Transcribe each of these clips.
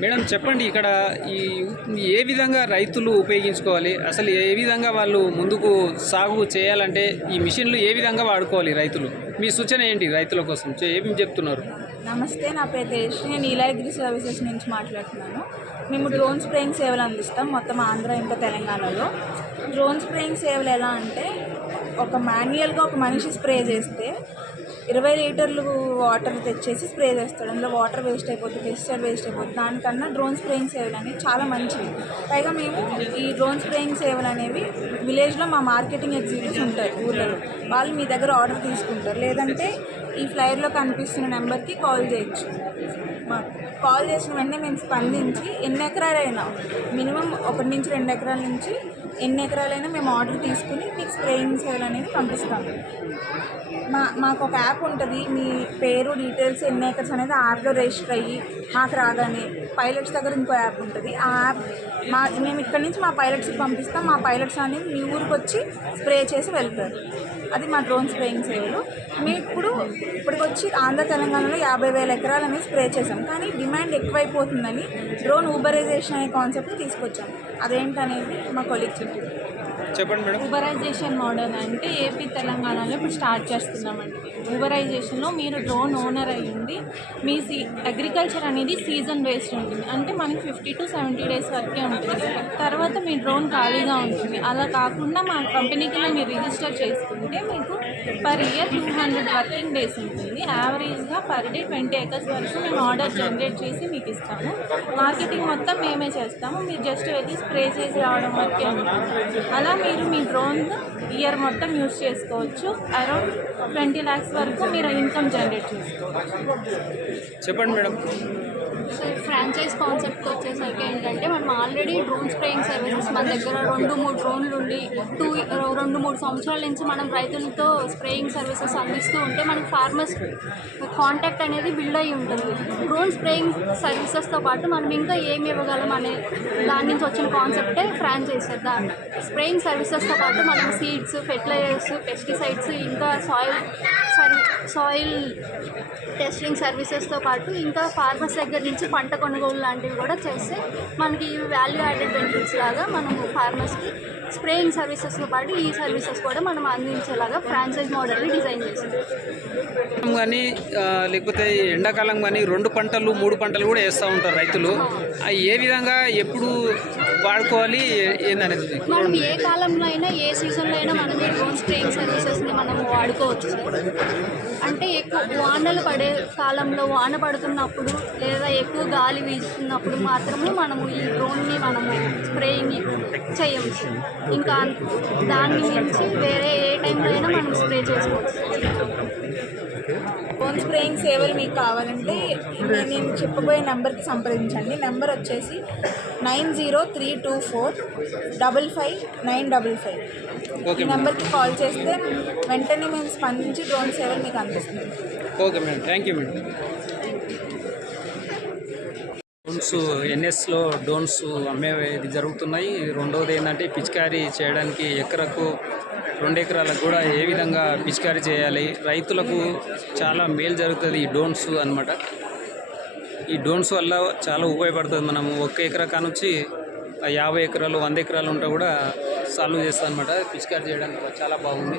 Madam చెప్పండి ఇక్కడ ఈ ఏ విధంగా రైతులు ఉపయోగించుకోవాలి? అసలు ఏ విధంగా వాళ్ళు ముందుకు సాగు చేయాలంటే ఈ మిషన్లు ఏ విధంగా వాడుకోవాలి రైతులు? మీ సూచన ఏంటి రైతుల కోసం? ఏం ఏమి చెప్తున్నారు? నమస్తే నా పేరు దేశ్ నేను నీలగిరి సర్వీసెస్ నుంచి మాట్లాడుతున్నాను. మేము డ్రోన్ స్ప్రేయింగ్ సేవలు అందిస్తాం మొత్తం ఆంధ్ర ఇంకా తెలంగాణలో. డ్రోన్ స్ప్రేయింగ్ సేవలు ఎలా అంటే ఒక మాన్యువల్గా ఒక మనిషి స్ప్రే చేస్తే ఇరవై లీటర్లు వాటర్ తెచ్చేసి స్ప్రే చేస్తాడు. అందులో వాటర్ వేస్ట్ అయిపోతుంది పెస్టిసైడ్ వేస్ట్ అయిపోతుంది. దానికన్నా డ్రోన్ స్ప్రేయింగ్ సేవలు అనేవి చాలా మంచివి. పైగా మేము ఈ డ్రోన్ స్ప్రేయింగ్ సేవలు అనేవి విలేజ్లో మా మార్కెటింగ్ ఎగ్జిక్యూటివ్స్ ఉంటారు ఊళ్ళలో వాళ్ళు మీ దగ్గర ఆర్డర్ తీసుకుంటారు. లేదంటే ఈ ఫ్లైర్లో కనిపిస్తున్న నెంబర్కి కాల్ చేయొచ్చు. మాకు కాల్ చేసిన వెంటనే మేము స్పందించి ఎన్ని ఎకరాలైనా మినిమం ఒకటి నుంచి రెండు ఎకరాల నుంచి ఎన్ని ఎకరాలైనా మేము ఆర్డర్ తీసుకుని మీకు స్ప్రేయింగ్ సేవలు అనేది పంపిస్తాము మా మాకు ఒక యాప్ ఉంటుంది. మీ పేరు డీటెయిల్స్ ఎన్ని ఏకర్స్ అనేది ఆ యాప్లో రిజిస్టర్ అయ్యి మాకు రాగానే పైలట్స్ దగ్గర ఇంకో యాప్ ఉంటుంది. ఆ యాప్ మా మేము ఇక్కడ నుంచి మా పైలట్స్కి పంపిస్తాం. మా పైలట్స్ అనేది మీ ఊరికి వచ్చి స్ప్రే చేసి వెళ్తారు. అది మా డ్రోన్ స్ప్రేయింగ్ సేవలు మేము ఇప్పుడు ఇప్పటికొచ్చి ఆంధ్ర తెలంగాణలో యాభై వేల ఎకరాలు అనేది స్ప్రే చేసాం కానీ డిమాండ్ ఎక్కువైపోతుందని డ్రోన్ ఊబరైజేషన్ అనే కాన్సెప్ట్ తీసుకొచ్చాం. అదేంటనేది మా కొలీగ్ చెప్పారు. చెప్పండి మేడం. ఊబరైజేషన్ మోడల్ అంటే ఏపీ తెలంగాణలో ఇప్పుడు స్టార్ట్ చేస్తున్నామండి. ఊబరైజేషన్లో మీరు డ్రోన్ ఓనర్ అయ్యింది మీ సీ అగ్రికల్చర్ అనేది సీజన్ బేస్డ్ ఉంటుంది. అంటే మనకి ఫిఫ్టీ టు సెవెంటీ డేస్ వరకే ఉంటుంది. తర్వాత మీ డ్రోన్ ఖాళీగా ఉంటుంది. అలా కాకుండా మా కంపెనీకి మీరు రిజిస్టర్ చేసుకుంటే మీకు per year two hundred working days ఉంటుంది. యావరేజ్గా పర్ డే ట్వంటీ ఎకర్స్ వరకు మేము ఆర్డర్ జనరేట్ చేసి మీకు ఇస్తాము. మార్కెటింగ్ మొత్తం మేమే చేస్తాము. మీరు జస్ట్ వెళ్ళి స్ప్రే చేసి రావడం వరకే ఉంటుంది. అలా మీరు మీ డ్రోన్ ఇయర్ మొత్తం యూస్ చేసుకోవచ్చు. అరౌండ్ ట్వంటీ ల్యాక్స్ వరకు మీరు ఇన్కమ్ జనరేట్ చేసుకోవచ్చు. చెప్పండి మేడం. సో ఫ్రాంచైజ్ కాన్సెప్ట్ వచ్చేసరికి ఏంటంటే మనం ఆల్రెడీ డ్రోన్ స్ప్రేయింగ్ సర్వీసెస్ మన దగ్గర రెండు మూడు డ్రోన్లు ఉండి టూ రెండు మూడు సంవత్సరాల నుంచి మనం రైతులతో స్ప్రేయింగ్ సర్వీసెస్ అందిస్తూ ఉంటే మనకి ఫార్మర్స్ కాంటాక్ట్ అనేది బిల్డ్ అయి ఉంటుంది. డ్రోన్ స్ప్రేయింగ్ సర్వీసెస్తో పాటు మనం ఇంకా ఏమి ఇవ్వగలం అనే దాని నుంచి వచ్చిన కాన్సెప్టే ఫ్రాంచైజ్ దా స్ప్రేయింగ్ సర్వీసెస్తో పాటు మనం సీడ్స్ ఫెర్టిలైజర్స్ పెస్టిసైడ్స్ ఇంకా సాయిల్ సర్వీ సాయిల్ టెస్టింగ్ సర్వీసెస్తో పాటు ఇంకా ఫార్మర్స్ దగ్గర నుంచి పంట కొనుగోలు లాంటివి కూడా చేస్తే మనకి వాల్యూ యాడెడ్ బెనిఫిట్స్ లాగా మనము ఫార్మర్స్కి స్ప్రేయింగ్ సర్వీసెస్తో పాటు ఈ సర్వీసెస్ కూడా మనం అందించేలాగా ఫ్రాంచైజ్ మోడల్ని డిజైన్ చేసాం కానీ లేకపోతే ఎండాకాలం కానీ రెండు పంటలు మూడు పంటలు కూడా వేస్తూ ఉంటారు రైతులు. ఏ విధంగా ఎప్పుడు వాడుకోవాలి? ఏందనేది? మనం ఏ కాలంలో అయినా ఏ సీజన్లో అయినా మనం డ్రోన్ సర్వీసెస్ని మనం వాడుకోవచ్చు. అంటే ఎక్కువ వానలు పడే కాలంలో వాన పడుతున్నప్పుడు లేదా ఎక్కువ గాలి వీస్తున్నప్పుడు మాత్రమే మనము ఈ డ్రోన్ని మనము స్ప్రేయింగ్ చేయవచ్చు ఇంకా దాన్ని మించి వేరే ఏ టైంలో అయినా మనం స్ప్రే చేసుకోవచ్చు. ఫోన్ స్ప్రేయింగ్ సేవలు మీకు కావాలంటే నేను నేను చెప్పబోయే నెంబర్కి సంప్రదించండి. నెంబర్ వచ్చేసి nine zero three two four double five nine double five. Okay ఈ నెంబర్కి కాల్ చేస్తే వెంటనే మేము స్పందించి డ్రోన్ సేవలు మీకు అందిస్తాం okay madam thank you madam. Drones ఎన్ఎస్లో drones అమ్మేవి జరుగుతున్నాయి. రెండవది ఏంటంటే పిచికారీ చేయడానికి ఎకరకు రెండు ఎకరాలకు కూడా ఏ విధంగా పిచికారీ చేయాలి? రైతులకు చాలా మేలు జరుగుతుంది ఈ డోన్స్ అన్నమాట. ఈ డోన్స్ వల్ల చాలా ఉపయోగపడుతుంది మనం ఒక్క ఎకరా కానుంచి యాభై ఎకరాలు వంద ఎకరాలు ఉంటే కూడా సాల్వ్ చేస్తాం అనమాట పిచికారీ చేయడానికి చాలా బాగుంది.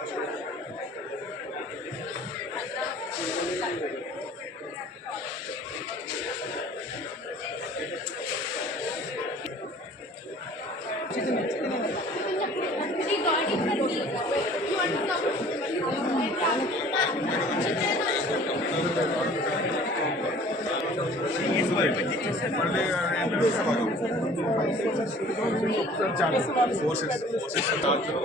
మళ్ళీ ఇంటర్వ్యూస్ భాగం channel four six four six దాంట్లో